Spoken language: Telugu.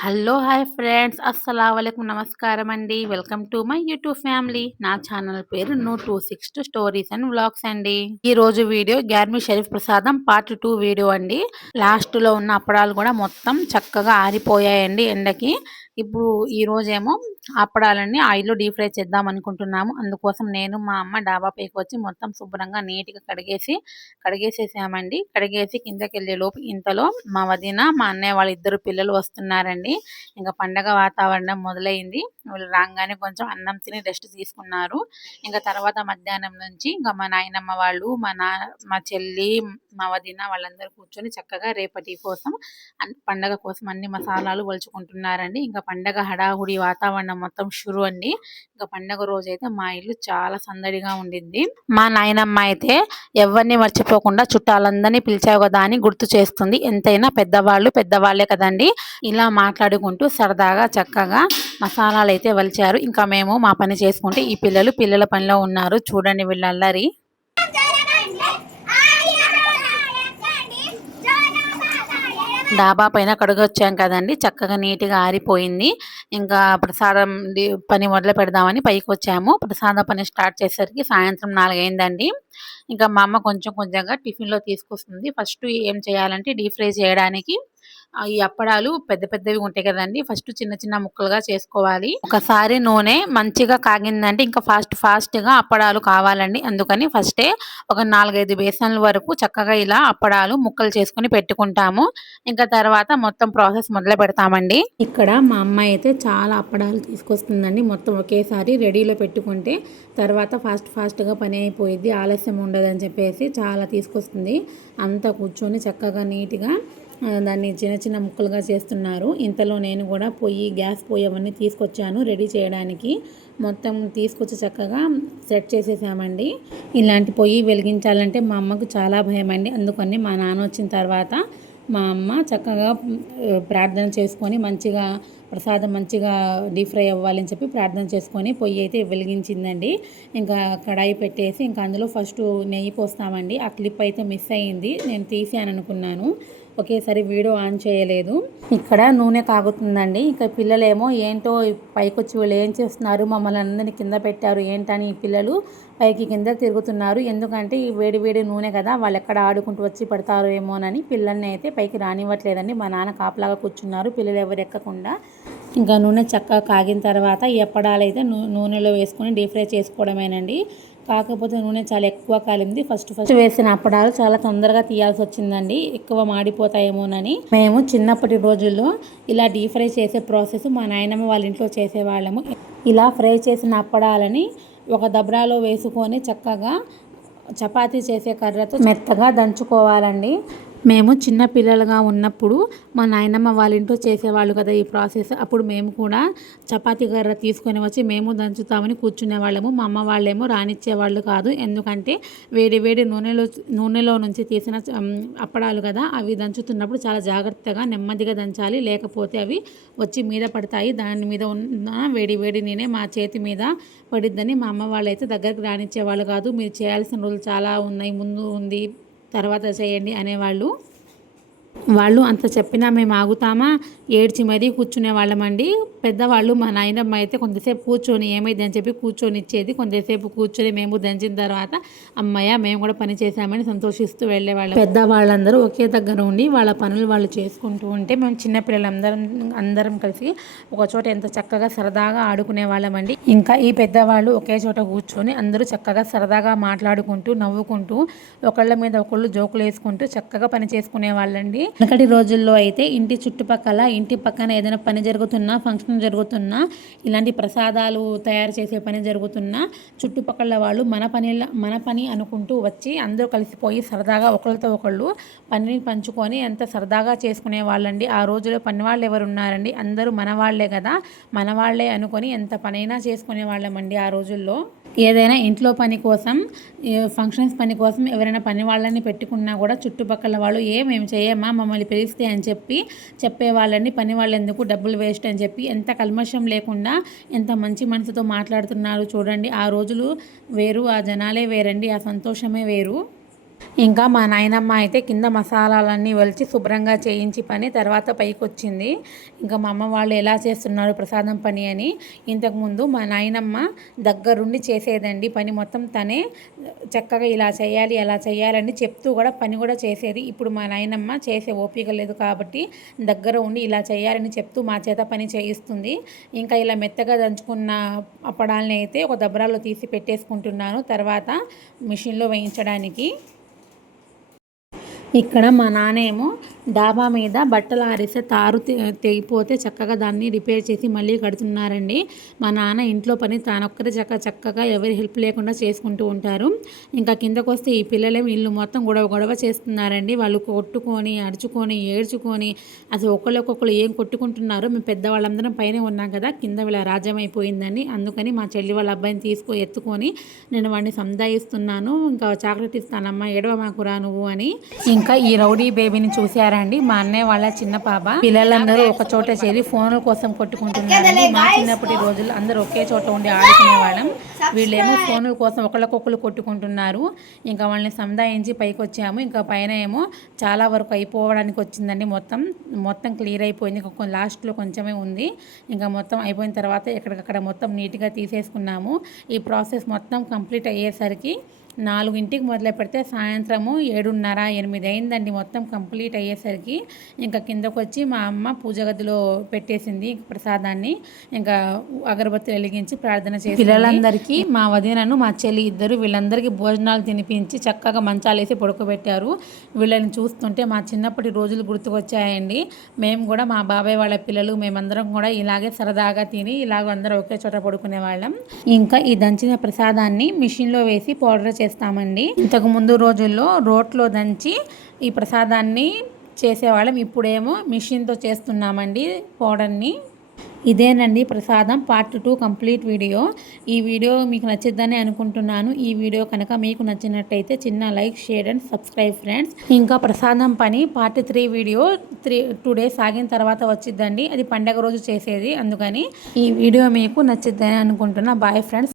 Hello hi friends. అస్సలం నమస్కారం అండి. Welcome to my YouTube family. నా ఛానల్ పేరు నూ two six two stories and vlogs అండి. ఈ రోజు వీడియో గ్యార్మి షరీఫ్ ప్రసాదం పార్ట్ టూ వీడియో అండి. లాస్ట్లో ఉన్న అప్పడాలు కూడా మొత్తం చక్కగా ఆరిపోయాయండి ఎండకి. ఇప్పుడు ఈ రోజేమో అప్పడాలన్నీ ఆయిల్లో డీప్ ఫ్రై చేద్దాం అనుకుంటున్నాము. అందుకోసం నేను మా అమ్మ డాబా పైకి వచ్చి మొత్తం శుభ్రంగా నీట్గా కడిగేసి కడిగేసేసామండి. కడిగేసి కిందకి వెళ్ళే లోపు ఇంతలో మా వదిన మా అన్నయ్య వాళ్ళ ఇద్దరు పిల్లలు వస్తున్నారండి. ఇంకా పండగ వాతావరణం మొదలైంది. వీళ్ళు రాగానే కొంచెం అన్నం తిని రెస్ట్ తీసుకున్నారు. ఇంకా తర్వాత మధ్యాహ్నం నుంచి ఇంకా మా నాయనమ్మ వాళ్ళు మా నా మా చెల్లి మా వదిన వాళ్ళందరూ కూర్చొని చక్కగా రేపటి కోసం పండగ కోసం అన్ని మసాలాలు వలుచుకుంటున్నారండి. ఇంకా పండగ హడాహుడి వాతావరణం మొత్తం షురు అండి. ఇంకా పండగ రోజు అయితే మా ఇల్లు చాలా సందడిగా ఉండింది. మా నాయనమ్మ అయితే ఎవరిని మర్చిపోకుండా చుట్టాలందరినీ పిలిచావు కదా అని గుర్తు చేస్తుంది. ఎంతైనా పెద్దవాళ్ళు పెద్దవాళ్ళే కదండి. ఇలా మాట్లాడుకుంటూ సరదాగా చక్కగా మసాలాలు అయితే వలిచారు. ఇంకా మేము మా పని చేసుకుంటే ఈ పిల్లలు పిల్లల పనిలో ఉన్నారు. చూడండి వీళ్ళల్లరి డాబా పైన కడుగొచ్చాం కదండి. చక్కగా నీట్గా ఆరిపోయింది. ఇంకా ప్రసాదం పని మొదలు పెడదామని పైకి వచ్చాము ప్రసాదం పని స్టార్ట్ చేసేసరికి సాయంత్రం నాలుగైందండి. ఇంకా మా అమ్మ కొంచెం కొంచెంగా టిఫిన్లో తీసుకొస్తుంది. ఫస్ట్ ఏం చేయాలంటే డీప్ ఫ్రై చేయడానికి ఈ అప్పడాలు పెద్ద పెద్దవి ఉంటాయి కదండి. ఫస్ట్ చిన్న చిన్న ముక్కలుగా చేసుకోవాలి. ఒకసారి నూనె మంచిగా కాగిందంటే ఇంకా ఫాస్ట్ ఫాస్ట్గా అప్పడాలు కావాలండి. అందుకని ఫస్టే ఒక నాలుగైదు బేసన్ల వరకు చక్కగా ఇలా అప్పడాలు ముక్కలు చేసుకుని పెట్టుకుంటాము. ఇంకా తర్వాత మొత్తం ప్రాసెస్ మొదలు పెడతామండి. ఇక్కడ మా అమ్మాయి అయితే చాలా అప్పడాలు తీసుకొస్తుందండి. మొత్తం ఒకేసారి రెడీలో పెట్టుకుంటే తర్వాత ఫాస్ట్ ఫాస్ట్గా పని అయిపోయింది ఆలస్యం ఉండదని చెప్పేసి చాలా తీసుకొస్తుంది. అంతా కూర్చొని చక్కగా నీట్గా దాన్ని చిన్న చిన్న ముక్కలుగా చేస్తున్నారు. ఇంతలో నేను కూడా పొయ్యి గ్యాస్ పొయ్యి అవన్నీ తీసుకొచ్చాను రెడీ చేయడానికి. మొత్తం తీసుకొచ్చి చక్కగా సెట్ చేసేసామండి. ఇలాంటి పొయ్యి వెలిగించాలంటే మా అమ్మకు చాలా భయం అండి. అందుకని మా నాన్న వచ్చిన తర్వాత మా అమ్మ చక్కగా ప్రార్థన చేసుకొని మంచిగా ప్రసాదం మంచిగా డీప్ ఫ్రై అవ్వాలని చెప్పి ప్రార్థన చేసుకొని పొయ్యి అయితే వెలిగించిందండి. ఇంకా కడాయి పెట్టేసి ఇంకా అందులో ఫస్ట్ నెయ్యి పోస్తామండి. ఆ క్లిప్ అయితే మిస్ అయ్యింది. నేను తీసాను అనుకున్నాను ఒకేసారి వీడియో ఆన్ చేయలేదు. ఇక్కడ నూనె కాగుతుందండి ఇంకా పిల్లలేమో ఏంటో పైకి వచ్చి వీళ్ళు ఏం చేస్తున్నారు మమ్మల్ని అందరినీ కింద పెట్టారు ఏంటని ఈ పిల్లలు పైకి కింద తిరుగుతున్నారు. ఎందుకంటే ఈ వేడి వేడి నూనె కదా వాళ్ళు ఎక్కడ ఆడుకుంటూ వచ్చి పడతారు ఏమోనని పిల్లల్ని అయితే పైకి రానివ్వట్లేదండి. మా నాన్న కాపలాగా కూర్చున్నారు పిల్లలు ఎవరు ఎక్కకుండా. ఇంకా నూనె చక్కగా కాగిన తర్వాత ఈ అప్పడాలు అయితే నూనెలో వేసుకొని డీప్ ఫ్రై చేసుకోవడమేనండి. కాకపోతే నూనె చాలా ఎక్కువ కాలింది. ఫస్ట్ ఫస్ట్ వేసిన అప్పడాలు చాలా తొందరగా తీయాల్సి వచ్చిందండి. ఎక్కువ మాడిపోతాయేమోనని. మేము చిన్నప్పటి రోజుల్లో ఇలా డీప్ ఫ్రై చేసే ప్రాసెస్ మా నాయనమ్మ వాళ్ళ ఇంట్లో చేసేవాళ్ళము. ఇలా ఫ్రై చేసిన అప్పడాలని ఒక దబ్రాలో వేసుకొని చక్కగా చపాతీ చేసే కర్రతో మెత్తగా దంచుకోవాలండి. మేము చిన్న పిల్లలుగా ఉన్నప్పుడు మా నాయనమ్మ వాళ్ళ ఇంట్లో చేసేవాళ్ళు కదా ఈ ప్రాసెస్. అప్పుడు మేము కూడా చపాతీ గర్ర తీసుకొని వచ్చి మేము దంచుతామని కూర్చునే వాళ్ళము. మా అమ్మ వాళ్ళేమో రానిచ్చేవాళ్ళు కాదు. ఎందుకంటే వేడి వేడి నూనెలో నూనెలో నుంచి తీసిన అప్పడాలు కదా అవి దంచుతున్నప్పుడు చాలా జాగ్రత్తగా నెమ్మదిగా దంచాలి. లేకపోతే అవి వచ్చి మీద పడతాయి. దాని మీద ఉన్న వేడి వేడి నేనే మా చేతి మీద పడిద్దని మా అమ్మ వాళ్ళైతే దగ్గరికి రానిచ్చేవాళ్ళు కాదు. మీరు చేయాల్సిన రోజులు చాలా ఉన్నాయి. ముందు ఉంది. తర్వాత చేయండి అనేవాళ్ళు వాళ్ళు అంత చెప్పినా మేము ఆగుతామా? ఏడ్చి మరీ కూర్చునే వాళ్ళమండి. పెద్దవాళ్ళు మా నాయనమ్మ అయితే కొంతసేపు కూర్చొని ఏమైంది అని చెప్పి కూర్చొని ఇచ్చేది కొంతసేపు కూర్చొని మేము దంచిన తర్వాత అమ్మయ్య మేము కూడా పని చేసామని సంతోషిస్తూ వెళ్ళేవాళ్ళం పెద్దవాళ్ళందరూ ఒకే దగ్గర ఉండి వాళ్ళ పనులు వాళ్ళు చేసుకుంటూ ఉంటే మేము చిన్నపిల్లలందరం అందరం కలిసి ఒక చోట ఎంత చక్కగా సరదాగా ఆడుకునే వాళ్ళమండి. ఇంకా ఈ పెద్దవాళ్ళు ఒకే చోట కూర్చొని అందరూ చక్కగా సరదాగా మాట్లాడుకుంటూ నవ్వుకుంటూ ఒకళ్ళ మీద ఒకళ్ళు జోకులు వేసుకుంటూ చక్కగా పని చేసుకునే వాళ్ళండి. వెనకటి రోజుల్లో అయితే ఇంటి చుట్టుపక్కల ఇంటి పక్కన ఏదైనా పని జరుగుతున్నా ఫంక్షన్ జరుగుతున్నా ఇలాంటి ప్రసాదాలు తయారు చేసే పని జరుగుతున్నా చుట్టుపక్కల వాళ్ళు మన పని మన పని అనుకుంటూ వచ్చి అందరూ కలిసిపోయి సరదాగా ఒకళ్ళతో ఒకళ్ళు పనిని పంచుకొని ఎంత సరదాగా చేసుకునే వాళ్ళండి. ఆ రోజులో పని వాళ్ళు ఎవరు ఉన్నారండి అందరూ మన వాళ్ళే కదా. మన వాళ్ళే అనుకొని ఎంత పనైనా చేసుకునే వాళ్ళమండి ఆ రోజుల్లో. ఏదైనా ఇంట్లో పని కోసం ఫంక్షన్స్ పని కోసం ఎవరైనా పని వాళ్ళని పెట్టుకున్నా కూడా చుట్టుపక్కల వాళ్ళు ఏ మేము చేయమా మమ్మల్ని పిలిస్తే అని చెప్పి చెప్పేవాళ్ళని పని వాళ్ళు ఎందుకు డబ్బులు వేస్ట్ అని చెప్పి ఎంత కల్మషం లేకుండా ఎంత మంచి మనసుతో మాట్లాడుతున్నారు చూడండి. ఆ రోజులు వేరు ఆ జనాలే వేరండి ఆ సంతోషమే వేరు. ఇంకా మా నాయనమ్మ అయితే కింద మసాలాలన్నీ వలిచి శుభ్రంగా చేయించి పని తర్వాత పైకి వచ్చింది ఇంకా మా అమ్మ వాళ్ళు ఎలా చేస్తున్నారు ప్రసాదం పని అని ఇంతకుముందు మా నాయనమ్మ దగ్గరుండి చేసేదండి. పని మొత్తం తనే చక్కగా ఇలా చేయాలి అలా చేయాలని చెప్తూ కూడా పని కూడా చేసేది. ఇప్పుడు మా నాయనమ్మ చేసే ఓపిక లేదు కాబట్టి దగ్గర ఉండి ఇలా చేయాలని చెప్తూ మా చేత పని చేయిస్తుంది. ఇంకా ఇలా మెత్తగా దంచుకున్న అప్పడాలని అయితే ఒక దబరాలో తీసి పెట్టేసుకుంటున్నాను. తర్వాత మిషన్లో వేయించడానికి ఇక్కడ మా నాన్నేమో డాబా మీద బట్టలు ఆరేస్తే తారు తెగిపోతే చక్కగా దాన్ని రిపేర్ చేసి మళ్ళీ కడుతున్నారండి. మా నాన్న ఇంట్లో పని తానొక్కరే చక్క చక్కగా ఎవరి హెల్ప్ లేకుండా చేసుకుంటూ ఉంటారు. ఇంకా కిందకు వస్తే ఈ పిల్లలే ఇల్లు మొత్తం గొడవ గొడవ చేస్తున్నారండి. వాళ్ళు కొట్టుకొని అడుచుకొని ఏడ్చుకొని అసలు ఒకళ్ళొకొకళ్ళు ఏం కొట్టుకుంటున్నారో మేము పెద్దవాళ్ళందరం పైన ఉన్నాం కదా కింద వీళ్ళ రాజ్యం అయిపోయిందని. అందుకని మా చెల్లి వాళ్ళ అబ్బాయిని తీసుకో ఎత్తుకొని నేను వాడిని సందాయిస్తున్నాను. ఇంకా చాక్లెట్ ఇస్తానమ్మా ఏడవ మాకురా నువ్వు అని. ఇంకా ఈ రౌడీ బేబీని చూసారా అండి మా అన్నయ్య వాళ్ళ చిన్న పాప. పిల్లలందరూ ఒక చోట చేరి ఫోన్ల కోసం కొట్టుకుంటున్నారండి మా చిన్నప్పటి రోజులు అందరూ ఒకే చోట ఉండి ఆడుకునే వాళ్ళం వీళ్ళేమో ఫోన్ల కోసం ఒకళ్ళకొకళ్ళు కొట్టుకుంటున్నారు. ఇంకా వాళ్ళని సముదాయించి పైకి వచ్చాము ఇంకా పైన ఏమో చాలా వరకు అయిపోవడానికి వచ్చిందండి మొత్తం. మొత్తం క్లియర్ అయిపోయింది. ఇంకా లాస్ట్లో కొంచెమే ఉంది. ఇంకా మొత్తం అయిపోయిన తర్వాత ఎక్కడికక్కడ మొత్తం నీట్గా తీసేసుకున్నాము. ఈ ప్రాసెస్ మొత్తం కంప్లీట్ అయ్యేసరికి నాలుగింటికి మొదలు పెడితే సాయంత్రము ఏడున్నర ఎనిమిది అయిందండి మొత్తం కంప్లీట్ అయ్యేసరికి. ఇంకా కిందకు వచ్చి మా అమ్మ పూజ గదిలో పెట్టేసింది ప్రసాదాన్ని. ఇంకా అగరబత్తి వెలిగించి ప్రార్థన చేసి పిల్లలందరికీ? మా వదినను మా చెల్లి ఇద్దరు వీళ్ళందరికీ భోజనాలు తినిపించి చక్కగా మంచాలేసి పడుకోబెట్టారు. వీళ్ళని చూస్తుంటే మా చిన్నప్పటి రోజులు గుర్తుకొచ్చాయండి. మేము కూడా మా బాబాయ్ వాళ్ళ పిల్లలు మేమందరం కూడా ఇలాగే సరదాగా తిని ఇలాగ అందరూ ఒకే చోట పడుకునే వాళ్ళం ఇంకా ఈ దంచిన ప్రసాదాన్ని మిషన్లో వేసి పౌడర్ చేసి చేస్తామండి. ఇంతకు ముందు రోజుల్లో రోట్లో దంచి ఈ ప్రసాదాన్ని చేసేవాళ్ళం. ఇప్పుడేమో మిషన్తో చేస్తున్నామండి పౌడర్ని. ఇదేనండి ప్రసాదం పార్ట్ టూ కంప్లీట్ వీడియో. ఈ వీడియో మీకు నచ్చిద్దని అనుకుంటున్నాను. ఈ వీడియో కనుక మీకు నచ్చినట్టయితే చిన్న like share and subscribe friends. ఇంకా ప్రసాదం పని part three video three two days ఆగిన తర్వాత వచ్చిద్దండి. అది పండగ రోజు చేసేది అందుకని ఈ వీడియో మీకు నచ్చిద్దని అనుకుంటున్నా. Bye friends.